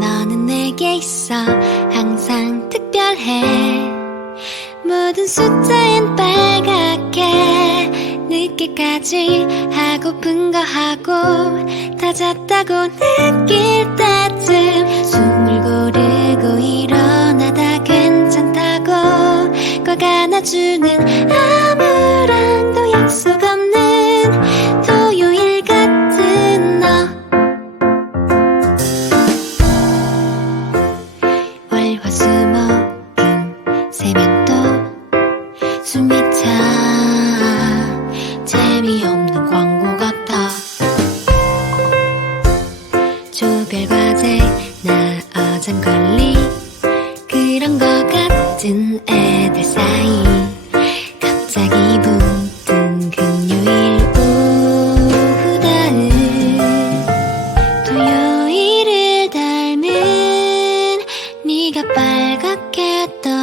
너는 내게 있어 항상 특별해. 모든 숫자엔 빨갛게 늦게까지 하고픈 거 하고 다 잤다고 느낄 때쯤 숨을 고르고 일어나다 괜찮다고 꼭 안아주는 아무랑 같습니다. 재미없는 광고 같아. 조별과제, 나 어장 관리. 그런 거 같은 애들 사이. 갑자기 붙은 금요일 오후다은 토요일을 닮은 네가 빨갛게 떠.